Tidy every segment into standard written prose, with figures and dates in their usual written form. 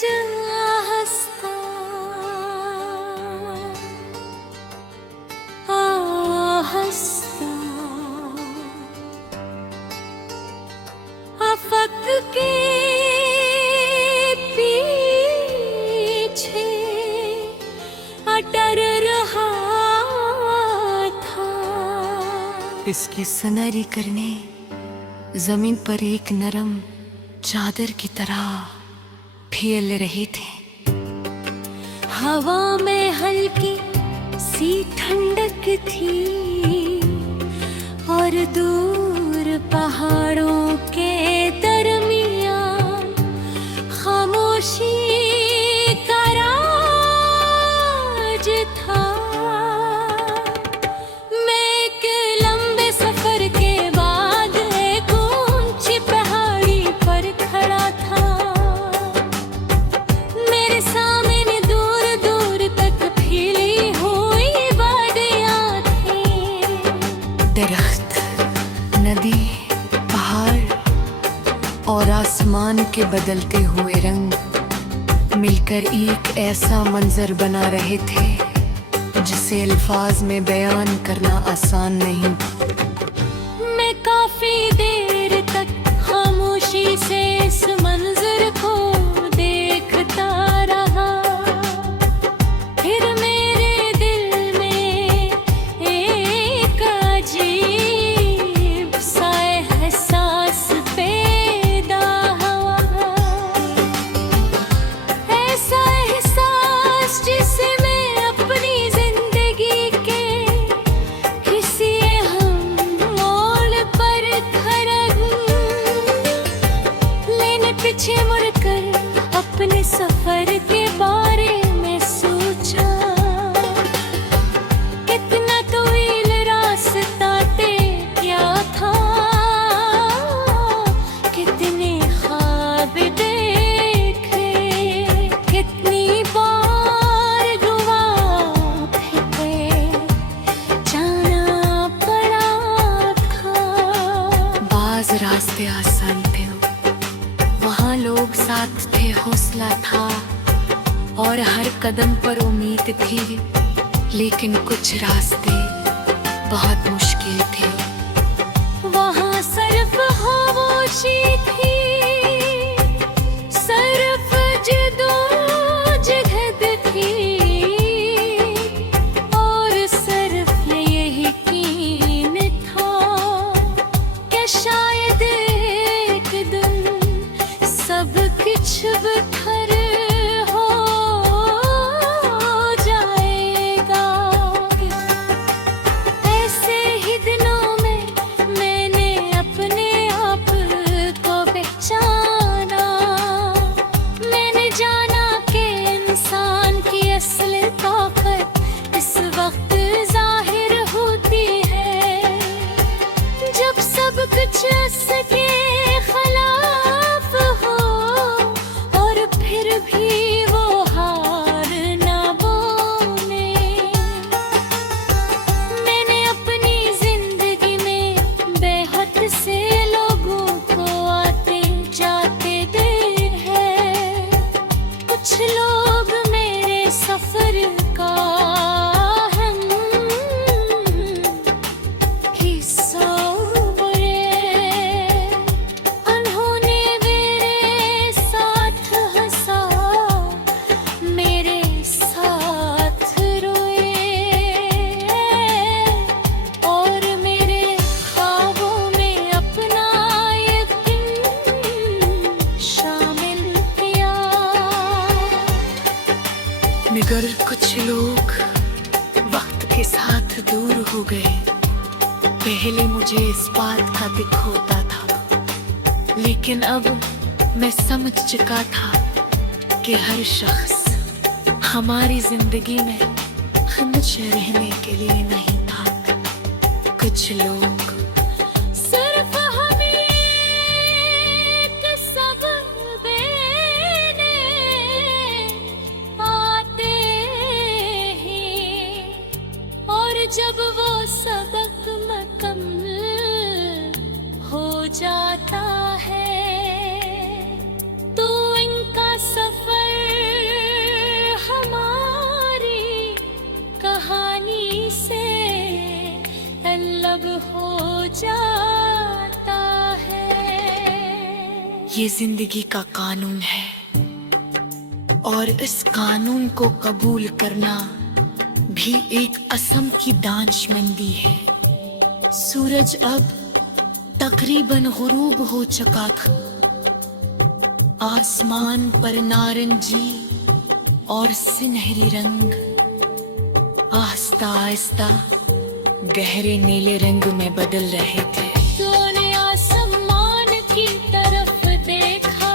जा हंसता हंसता आफत के पीछे अटर रहा था। इसकी सनरी करने जमीन पर एक नरम चादर की तरह फैल रहे थे। हवा में हल्की सी ठंडक थी और दूर पहाड़ों के दरमियान खामोशी का राज था। मैं एक लंबे सफर के बाद एक ऊंची पहाड़ी पर खड़ा था। मेरे सामने दूर दूर तक फैली हुई वादियां थी। दरख्त, नदी, पहाड़ और आसमान के बदलते हुए रंग मिलकर एक ऐसा मंजर बना रहे थे जिसे अल्फाज में बयान करना आसान नहीं। मैं काफी देर तक खामोशी से इस मंजर को देखता रहा। फिर मेरे दिल में एक अजीब सा एहसास पैदा हुआ। ऐसा एहसास जिसे मैं अपनी जिंदगी के किसी अहम मोड़ पर खड़ा हूँ। लेने पीछे मुड़कर अपने सफर के बारे में सोचा। कितना तवील रास्ता तय किया था, कितने ख्वाब देखे, कितनी बार गवाह थे, जाना पड़ा था। बाज रास्ते आसान थे, वहाँ लोग साथ थे, हौसला था और हर कदम पर उम्मीद थी। लेकिन कुछ रास्ते बहुत मुश्किल थे। वहाँ सिर्फ खामोशी थी, सिर्फ जदोजहद थी और सिर्फ ये यकीन था कि शायद एक दिन सब कुछ बिखर हो जाएगा। ऐसे ही दिनों में मैंने अपने आप को पहचाना। मैंने जाना कि इंसान की असल ताकत इस वक्त जाहिर होती है जब सब कुछ उसके खिलाफ हो और फिर भी वो हार ना बोले। मैंने अपनी जिंदगी में बेहद से लोगों को आते जाते देखे हैं। कुछ लोग मेरे सफर का हम हिस्सा बने। उन्होंने मेरे साथ हंसा, मेरे साथ रोए और मेरे ख्वाबों में अपना यकीन शामिल किया। मगर कुछ लोग वक्त के साथ दूर हो गए। पहले मुझे इस बात का दुख होता था, लेकिन अब मैं समझ चुका था कि हर शख्स हमारी जिंदगी में हमेशा रहने के लिए नहीं था। कुछ लोग सिर्फ हमें एक सबक देने आते हैं और जब वो सबक मुकम्मल हो जाता है तो इनका सफर जाता है। ये जिंदगी का कानून है और इस कानून को कबूल करना भी एक असम की दानिशमंदी है। सूरज अब तकरीबन गुरूब हो चुका था। आसमान पर नारंगी और सुनहरी रंग आहिस्ता आहिस्ता गहरे नीले रंग में बदल रहे थे। तूने आसमान की तरफ देखा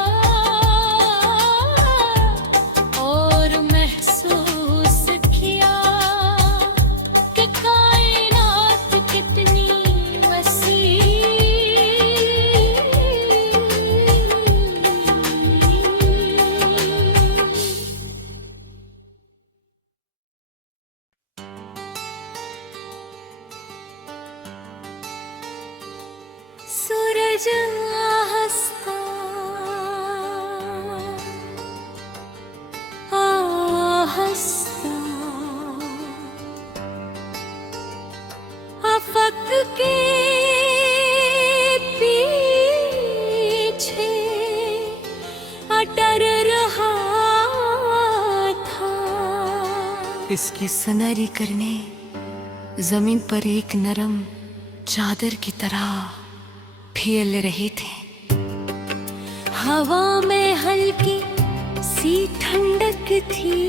और महसूस किया कि कायनात कितनी वसी। सूरज हंसता हंसता अफक के पीछे अटर रहा था। इसकी सनहरी करने जमीन पर एक नरम चादर की तरह फैल रहे थे। हवा में हल्की सी ठंडक थी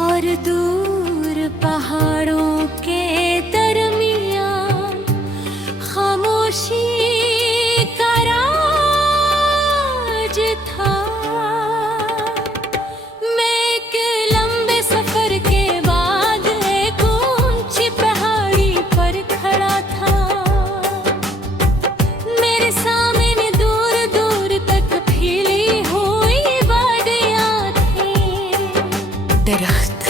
और दूर पहाड़ों के दरमियान खामोशी का राज था। मैं एक लंबे सफर के बाद एक ऊंची पहाड़ी पर खड़ा था। मेरे सामने दूर दूर तक फैली हुई वादियां थीं। दरख्त,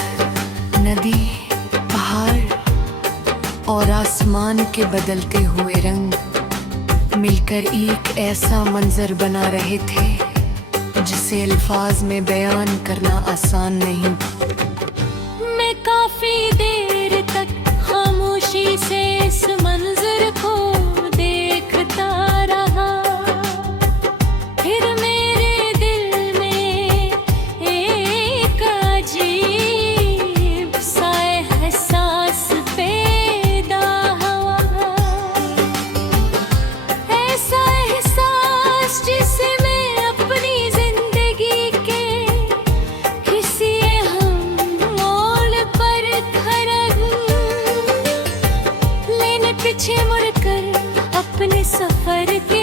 नदी, पहाड़ और आसमान के बदलते हुए रंग मिलकर एक ऐसा मंजर बना रहे थे जिसे अल्फाज में बयान करना आसान नहीं। मैं काफी देर तक खामोशी से इस मंजर को देखता रहा। फिर मेरे दिल में एक अजीब सा एहसास पैदा हुआ। ऐसा एहसास जिसे मैं अपनी जिंदगी के किसी अहम मोड़ पर खड़ा हूँ। लेने पीछे मुड़कर अपने सफर के